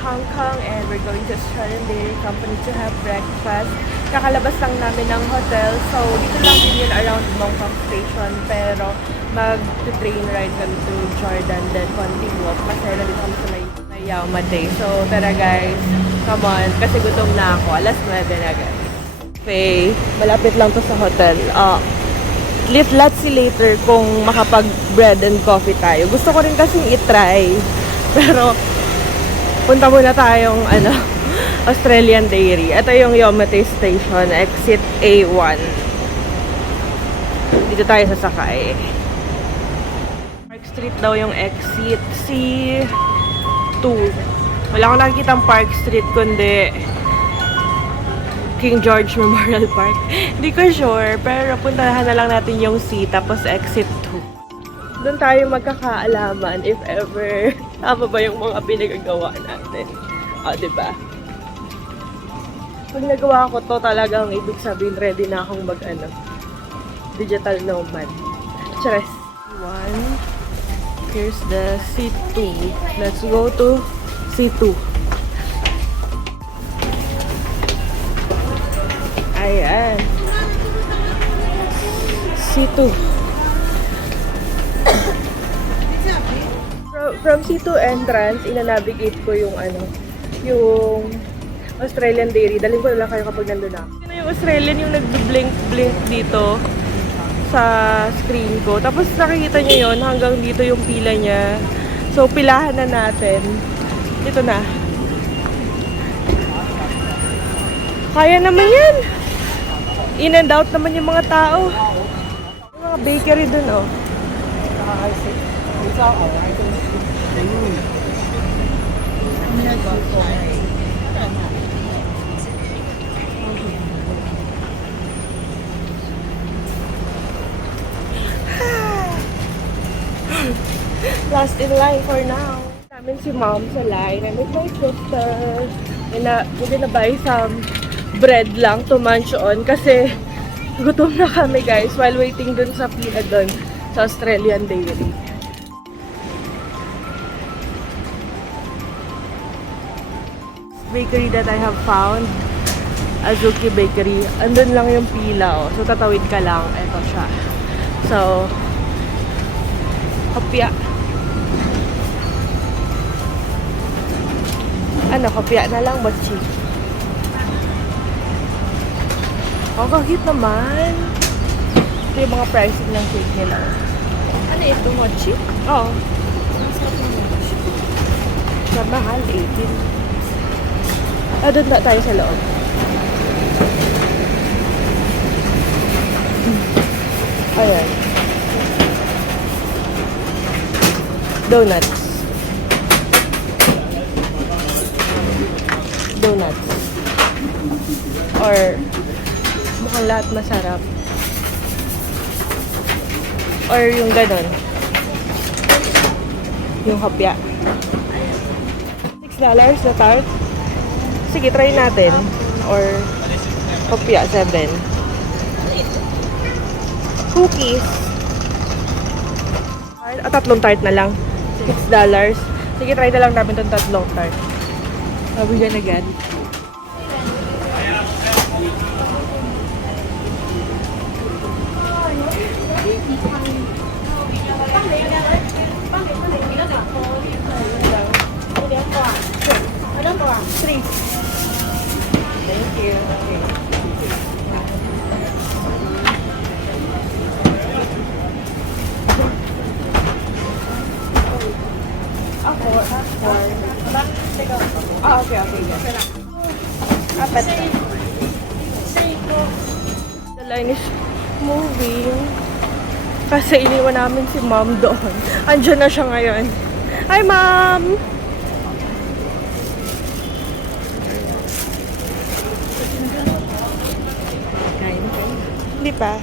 Hong Kong and we're going to Australian Dairy Company to have breakfast. Kakalabas lang namin ng hotel. So, dito lang din yun around Mong Kong Station. Pero, mag-train ride kami to Jordan, then konting walk. Kasi nandito kami sa may Yao Ma Tei. So, tara guys, come on. Kasi gutom na ako. Alas 9 na guys. Okay, malapit lang to sa hotel. Let's see later kung makapag bread and coffee tayo. Gusto ko rin kasing itry. Pero, punta muna tayong Australian Dairy. Ito yung Yao Ma Tei Station, exit A1. Dito tayo sasakay. Park Street daw yung exit C2. Wala akong nakikita ang Park Street, kundi King George Memorial Park. Hindi ko sure, pero puntahan na lang natin yung C, tapos exit 2. Doon tayo magkakaalaman if ever tama ba yung mga pinagagawa natin. Diba? Pag nagawa ko to, talagang ibig sabihin ready na akong digital nomad. Chares. Here's the C2. Let's go to C2. Ayan. C2. From C2 entrance, ina-navigate ko yung yung Australian Dairy. Dalhin ko na lang kayo kapag nandun ako. Yun yung Australian yung nag-blink dito sa screen ko. Tapos nakikita nyo yun, hanggang dito yung pila niya. So, pilahan na natin. Dito na. Kaya naman yan! In and out naman yung mga tao. Yung mga bakery dun, oh. Last in line for now. Namin si mom sa line. I'm with my sister. We're gonna buy some bread lang to munch on kasi gutom na kami guys while waiting dun sa pila dun sa Australian Dairy. Bakery that I have found, Azuki Bakery. Andun lang yung pila, oh. So tatawid ka lang. Ito siya. So, kopya. Kopya na lang, bachi. Kakahit naman. Ito yung mga pricing ng cake nila. Ano ito, mochi? Oo. Sa mahal, 18. Doon na tayo sa loob. Ayan. Donuts. Or mukhang lahat masarap. Or yung ganon. Yung hopya. $6 na tart. Sige, try natin. Or hopya, 7. Cookies. Tatlong tart na lang. $6. Sige, try na lang namin itong tatlong tart. Sabi yan agad. Three. Thank you. Okay. Okay. Apat. The line is moving. Kasi iniwan namin si mom doon. Andiyan na siya ngayon. Hi, mom! Hindi pa.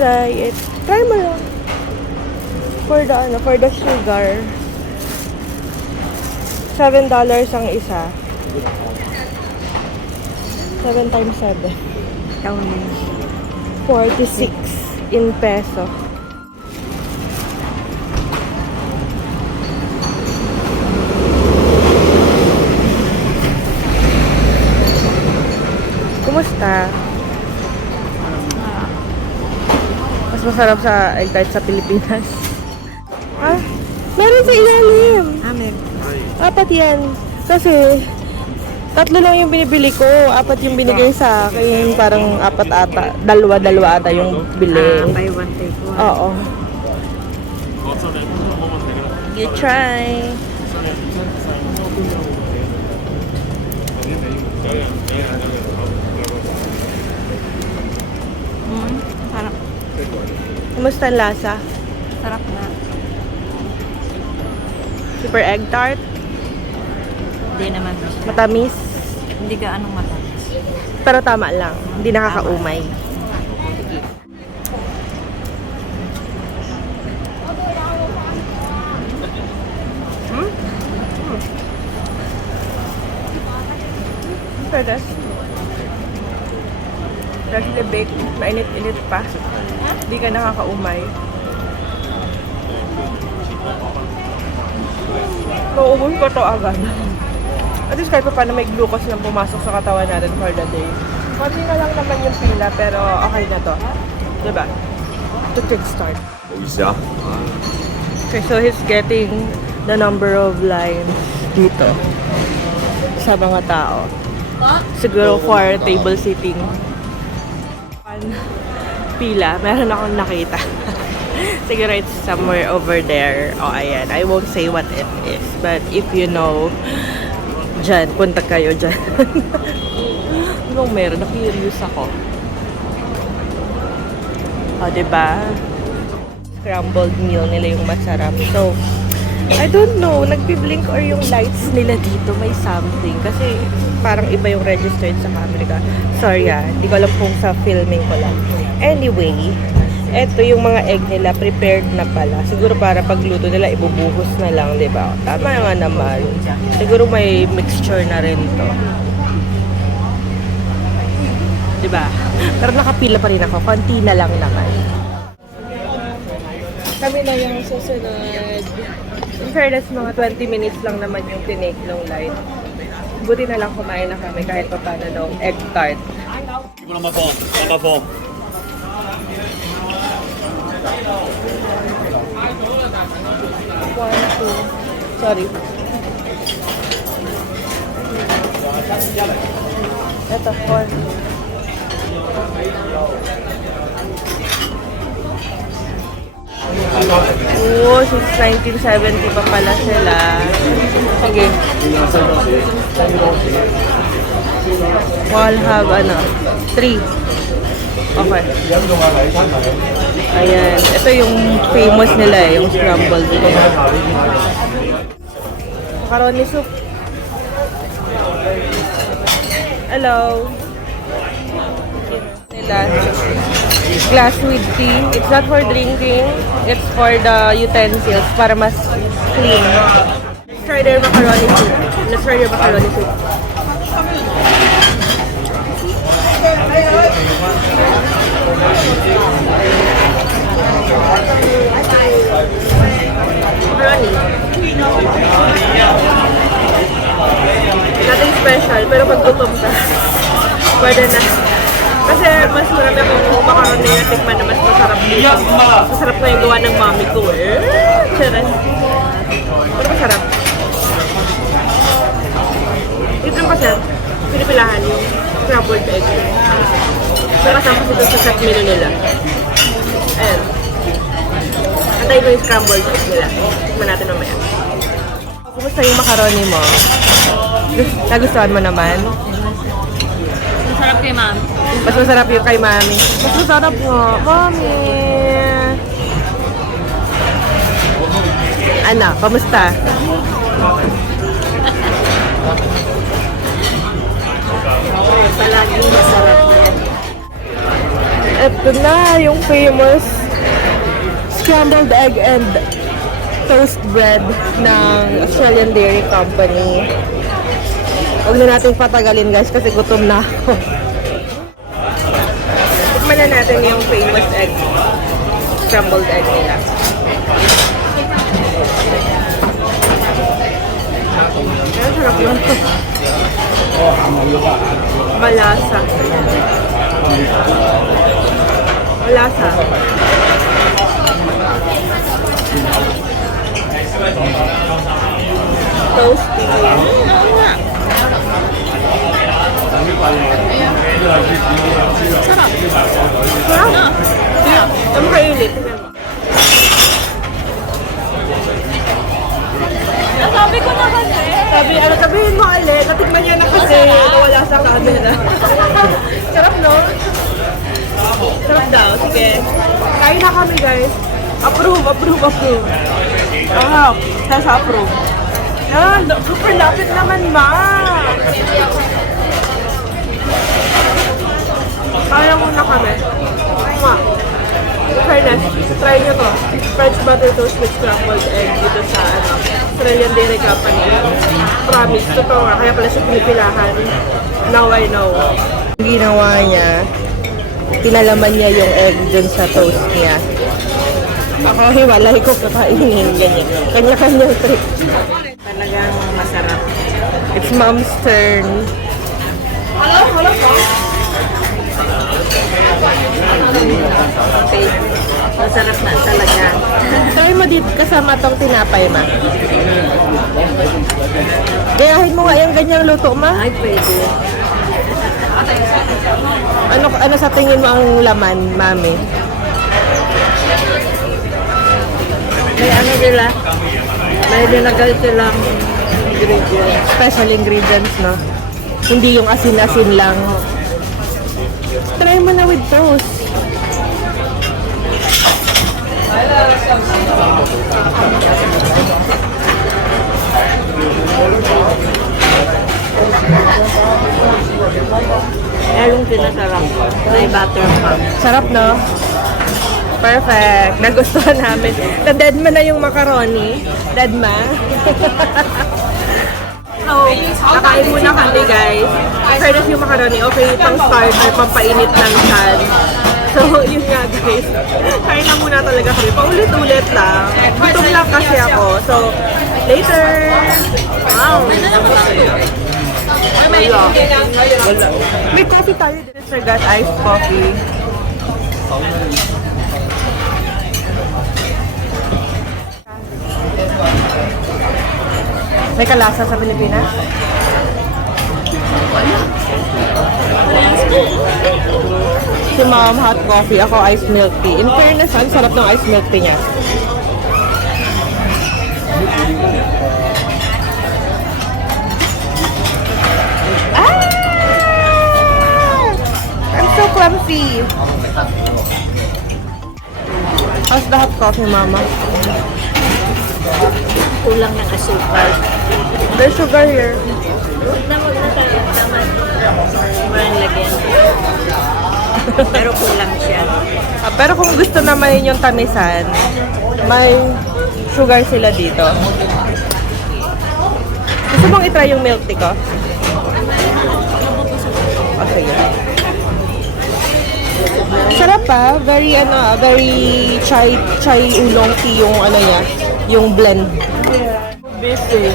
Try it. Try mo lang. For the sugar. $7 ang isa. 7 times 7. 46 in peso. Kamusta? Mas masarap sa egg tart sa Pilipinas. Ah, meron sa ilalim. Meron. Apat yan. Kasi, 3 lang yung binibili ko. 4 yung binigay sa akin. Parang 4 ata. Dalawa ata yung bili. Buy one, take one. Oo. You try. Sarap. Kumusta ang lasa? Sarap na. Super egg tart? Hindi naman. Matamis? Hindi ka anong matamis. Pero tama lang. Hindi nakakaumay. Pedas. Freshly baked. Mainit-init pa. Hindi ka nakakaumay. Nauubos ko to agad. At least kahit pa paano may glucose na pumasok sa katawan natin for the day. Konti na lang naman yung pila pero okay na to. Diba? To kickstart. Okay, so he's getting the number of lines dito sa mga tao. Siguro for table sitting. Pila, meron akong nakita. Siguro it's somewhere over there. O ayan, I won't say what it is. But if you know, dyan, punta kayo dyan. Anong meron? Na-curious ako. O, diba? Scrambled meal nila yung masarap. So, I don't know, nagbi-blink or yung lights nila dito may something. Kasi parang iba yung registered sa camera. Sorry hindi ko alam kung sa filming ko lang. Anyway, eto yung mga egg nila, prepared na pala. Siguro para pagluto nila, ibubuhos na lang, di ba? Tama nga naman. Siguro may mixture na rin to. Di ba? Pero nakapila pa rin ako. Konti na lang naman. Kami na yung susunod. In fairness, mga 20 minutes lang naman yung tinake ng line. Buti na lang kumain na kami kahit pa paano ng egg tart. One, two. Sorry. Ito, one. Oo, since 1970 pa pala sila. Sige. We'll have, 3. Okay. Ayan. Ito yung famous nila yung scrambled egg. Macaroni soup. Hello. Nila. Glass with tea. It's not for drinking. It's for the utensils para mas clean. Let's try their macaroni soup. Let's try their macaroni soup. Macaroni. Nothing special, pero pag gutom ka, pwede na. Kasi mas marami akong macaroni na tikman na mas masarap dito. Masarap na yung gawa ng mami ko eh. Charan. Pero masarap. Ito lang kasi, pinipilahan yung scrambled egg. So kasama ko dito sa set menu nila. Ayan. Antayin ko yung scrambled egg nila. Tikman natin mamaya. Kumusta yung macaroni mo? Nagustuhan mo naman? Masarap kay ma'am. Mas masarap yung kay mami. Mas masarap nga. Mami! Ano, kamusta? Palaging masarap yan. Ito na yung famous scrambled egg and toast bread ng Australian Dairy Company. Huwag na natin patagalin guys kasi gutom na ako. Tikman na natin yung famous egg. Scrambled egg nila. Pero sarap yun. Malasa. Malasa. Toasty. Oo nga. Sarap. Sarap. Ang kainit. Sabi ko na kasi. Sabihin mo ulit, natikman niya na kasi nawala sa camera. Sarap, no? Sarap daw, sige. Kain na kami, guys. Approve. Nasa approve. Ah, super lapit naman, ma. Kaya muna kami. Ma. Fairness, try nyo to. French butter toast with scrambled egg dito sa Australian Dairy Company. Promise, totoo nga. Kaya pala siya pinipilahan. Now I know. Ginawa niya, pinalaman niya yung egg dun sa toast niya. Ako, hiwalay ko kakainin. Ganyan. Kanya-kanyang trick. Talagang masarap. It's mom's turn. Hello. Okay. Masarap na talaga. Try mo dito kasama tong tinapay, ma. Gayahin mo nga yung ganyang luto, ma. Ay, pwede. Ano sa tingin mo ang laman, mami? May ano nila? May dinagal silang ingredients. Special ingredients, no? Hindi yung asin-asin lang. Try mo na with toast. Lalong pinasarap. May butter pa. Sarap, no? Perfect. Nagustuhan namin. Na-deadma na yung macaroni. Deadma. So, nakain muna kami, guys. Fairness yung macaroni, okay, pang starter, pampainit ng chan. So, yun nga, guys. Kain na muna talaga kami. Paulit-ulit lang. Gutom lang kasi ako. So, later. Wow. Wala. May coffee tayo din. Sir got iced coffee. May kalasa sa Pilipinas? Si mom, hot coffee. Ako, iced milk tea. In fairness, ang sarap ng iced milk tea niya. Ah! I'm so clumsy. How's the hot coffee, mama? Kulang ng asukal. There's sugar here. Huwag na naman. Maraming lagyan. Pero kulang siya. Pero kung gusto naman yung tamisan, may sugar sila dito. Gusto mong itry yung milk tea ko? Oh, sige. Sarap pa. Very chai oolong tea yung ano niya, yung blend. Busy.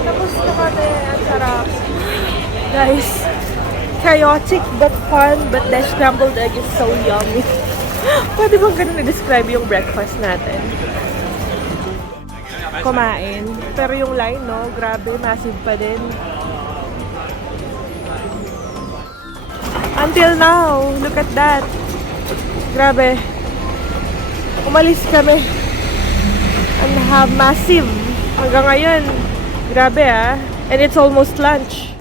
Tapos na kami. Ang sarap. Guys, chaotic but fun, but the scrambled egg is so yummy. Pwede bang ganun i-describe yung breakfast natin? Kumain. Pero yung line, no? Grabe, massive pa din. Until now, look at that. Grabe. Umalis kami. And have massive. Hanggang ngayon. Grabe, ah. And it's almost lunch.